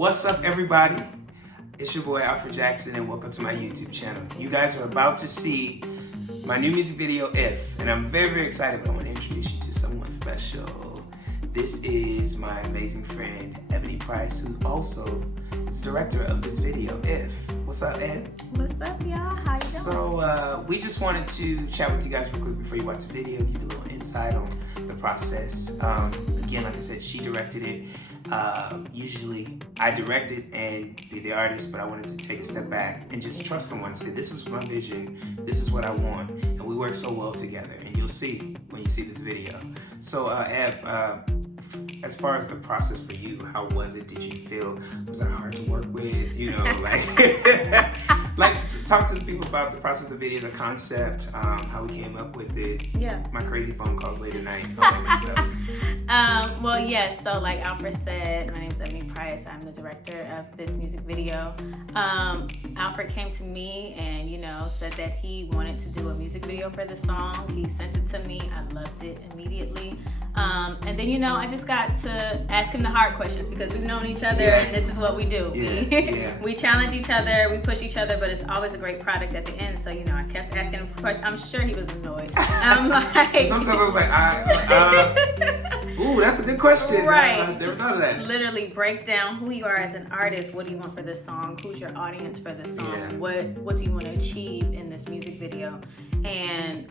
What's up, everybody? It's your boy Alfred Jackson, and welcome to my YouTube channel. You guys are about to see my new music video, If, and I'm very, very excited, but I want to introduce you to someone special. This is my amazing friend, Ebony Price, who also is the director of this video, If. What's up, Ed? What's up, y'all? How you doing? So, we just wanted to chat with you guys real quick before you watch the video, give you a little insight on the process. Again, like I said, she directed it. Usually I direct it and be the artist, but I wanted to take a step back and just trust someone and say, this is my vision, this is what I want, and we work so well together, and you'll see when you see this video. So, Eb, as far as the process for you, how was it? Did you feel, was that hard to work with? You know, talk to the people about the process of the video, the concept, how we came up with it. Yeah. My crazy phone calls late at night, all that good stuff. Well, yes, so like Alfred said, my name is Ebony Price. I'm the director of this music video. Alfred came to me and, said that he wanted to do a music video for the song. He sent it to me. I loved it immediately. And then, I just got to ask him the hard questions because we've known each other, Yes. and this is what we do. Yeah. We challenge each other, we push each other, but it's always a great product at the end. So, I kept asking him questions. I'm sure he was annoyed. I'm like... Sometimes I was like, ooh, that's a good question. Right. Never thought of that. Literally break down who you are as an artist. What do you want for this song? Who's your audience for this song? Yeah. What do you want to achieve in this music video? And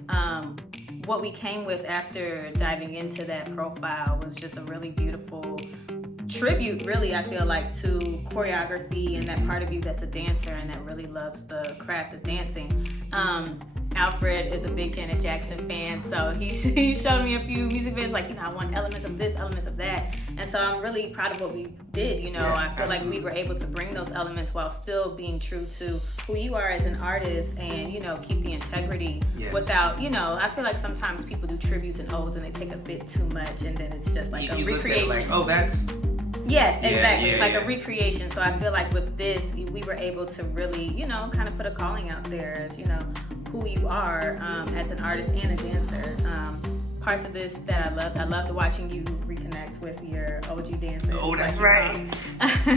what we came with after diving into that profile was just a really beautiful tribute, really, I feel like, to choreography and that part of you that's a dancer and that really loves the craft of dancing. Alfred is a big Janet Jackson fan, so he showed me a few music videos, like, I want elements of this, elements of that. And so I'm really proud of what we did, Yeah, I feel like we were able to bring those elements while still being true to who you are as an artist and, keep the integrity without, I feel like sometimes people do tributes and odes and they take a bit too much and then it's just like you a recreation. Look at it like, oh, that's... Yes, exactly. It's like yeah. a recreation. So I feel like with this, we were able to really, kind of put a calling out there as, who you are as an artist and a dancer. Parts of this that I loved watching you reconnect with your OG dancers. Oh, that's right.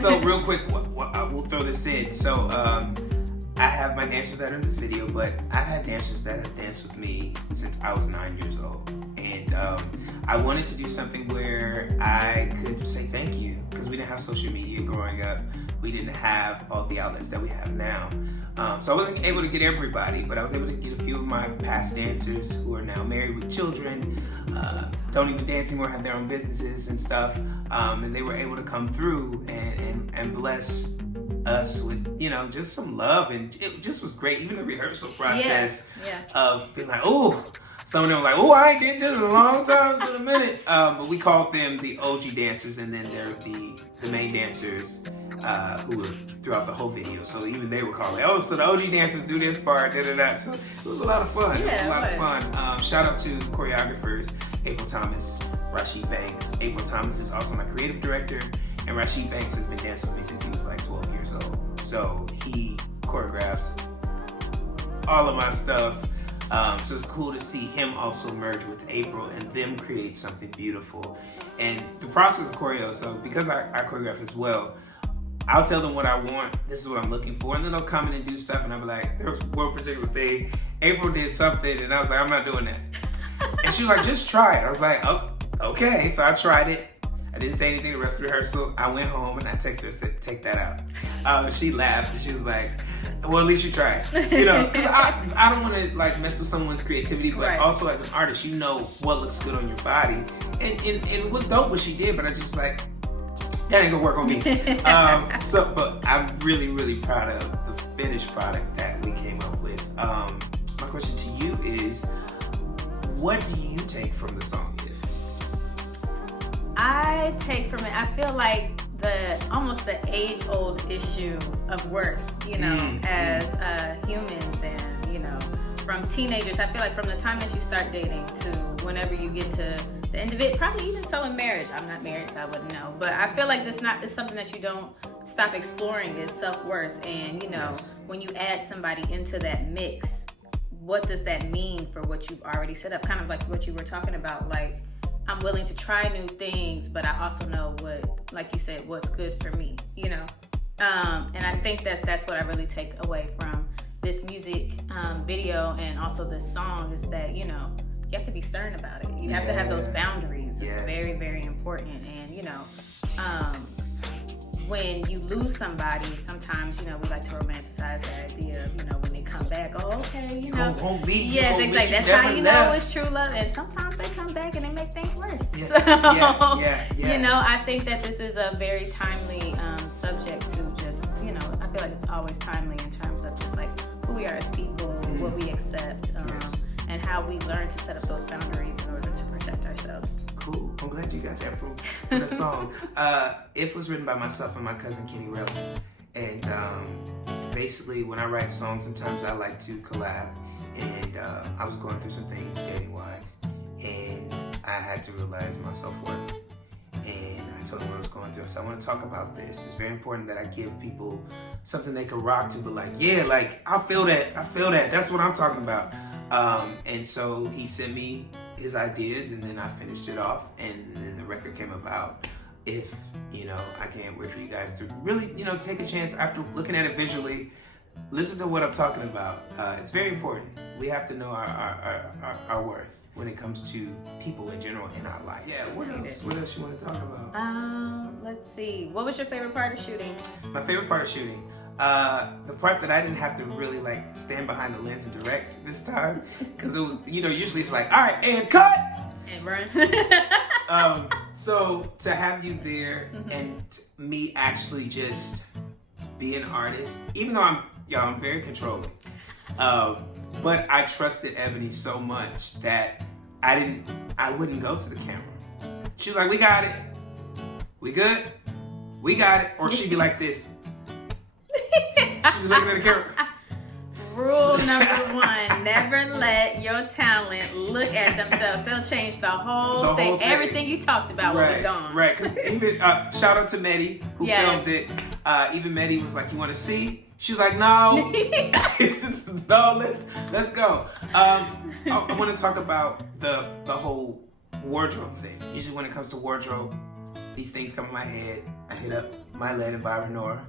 So real quick, we'll throw this in. So I have my dancers that are in this video, but I've had dancers that have danced with me since I was 9 years old. And I wanted to do something where I could say thank you, because we didn't have social media growing up. We didn't have all the outlets that we have now. So I wasn't able to get everybody, but I was able to get a few of my past dancers who are now married with children, don't even dance anymore, have their own businesses and stuff. And they were able to come through and bless us with, just some love. And it just was great. Even the rehearsal process of being like, oh, some of them were like, oh, I ain't did this in a long time, it's been a minute. But we called them the OG dancers, and then there would be the main dancers who were throughout the whole video. So even they were calling, oh, so the OG dancers do this part, da-da-da. So it was a lot of fun. Yeah, it was a lot of fun. Shout out to choreographers, April Thomas, Rashid Banks. April Thomas is also my creative director, and Rashid Banks has been dancing with me since he was like 12 years old. So he choreographs all of my stuff. So it's cool to see him also merge with April and them create something beautiful. And the process of choreo, so because I choreograph as well, I'll tell them what I want, this is what I'm looking for, and then they'll come in and do stuff, and I'll be like, there was one particular thing, April did something, and I was like, I'm not doing that. And she was like, just try it. I was like, oh, okay. So I tried it. I didn't say anything the rest of the rehearsal. I went home and I texted her and said, take that out. And she laughed and she was like, well, at least you tried. Cause I don't want to mess with someone's creativity, but also as an artist, you know what looks good on your body. And it was dope what she did, but I just like, that ain't gonna work on me. But I'm really, really proud of the finished product that we came up with. My question to you is, what do you take from the song? I take from it, I feel like almost the age-old issue of work, as humans and, from teenagers. I feel like from the time that you start dating to whenever you get to the end of it, probably even so in marriage. I'm not married, so I wouldn't know. But I feel like it's something that you don't stop exploring is self-worth. And, when you add somebody into that mix, what does that mean for what you've already set up? Kind of like what you were talking about, like, I'm willing to try new things, but I also know what, like you said, what's good for me, you know? And I think that's what I really take away from this music video and also this song is that, you know, you have to be stern about it. You have to have those boundaries. It's very, very important. And, you know, when you lose somebody, sometimes, you know, we like to romanticize the idea of, you know, when they come back, oh, okay, you know. Yes, exactly. That's how you know it's true love. And sometimes they come back and they make things worse. You know, I think that this is a very timely subject to just, you know, I feel like it's always timely in terms of just like who we are as people, what we accept, and how we learn to set up those boundaries in order to protect ourselves. Cool. I'm glad you got that from the song. It was written by myself and my cousin Kenny Rell. And basically, when I write songs, sometimes I like to collab. And I was going through some things dating-wise. And I had to realize my self-worth. And I told him what I was going through. So I want to talk about this. It's very important that I give people something they can rock to. But like, yeah, like, I feel that. That's what I'm talking about. And so he sent me his ideas, and then I finished it off, and then the record came about. If, you know, I can't wait for you guys to really, you know, take a chance after looking at it visually, listen to what I'm talking about. It's very important. We have to know our worth when it comes to people in general in our life. Yeah, what else you want to talk about? Let's see. What was your favorite part of shooting? My favorite part of shooting? The part that I didn't have to really like stand behind the lens and direct this time, because it was, you know, usually it's like, all right, and cut and run. So to have you there and me actually just be an artist, even though I'm very controlling, but I trusted Ebony so much that I wouldn't go to the camera. She was like, we got it, we good, we got it, or she'd be like this. She was looking at the camera. Rule number one, never let your talent look at themselves. They'll change the whole thing. Everything you talked about will be gone. Right, because even, shout out to Medi, who filmed it. Even Medi was like, you want to see? She was like, no. No, let's go. I want to talk about the whole wardrobe thing. Usually when it comes to wardrobe, these things come in my head. I hit up my led and Byron Nora,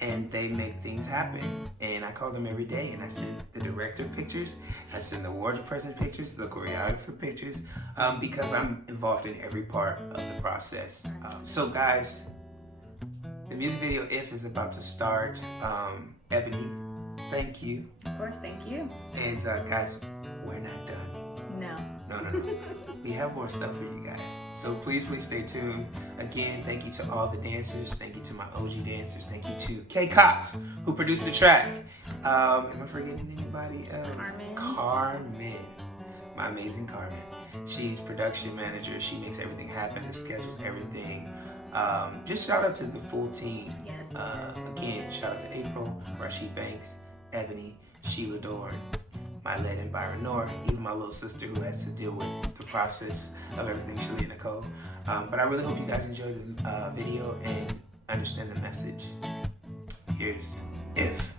and they make things happen. And I call them every day, and I send the director pictures, I send the wardrobe person pictures, the choreographer pictures, because I'm involved in every part of the process. So guys, the music video If is about to start. Ebony, thank you. Of course, thank you. And guys, we're not done. No. We have more stuff for you guys. So please stay tuned. Again, thank you to all the dancers. Thank you to my OG dancers. Thank you to Kay Cox, who produced the track. Am I forgetting anybody else? Carmen. My amazing Carmen. She's production manager. She makes everything happen. She schedules everything. Just shout out to the full team. Yes. Again, shout out to April, Rashid Banks, Ebony, Sheila Dorn, my led and Byron Nora, even my little sister who has to deal with the process of everything, Shelly Nicole. But I really hope you guys enjoyed the video and understand the message. Here's If.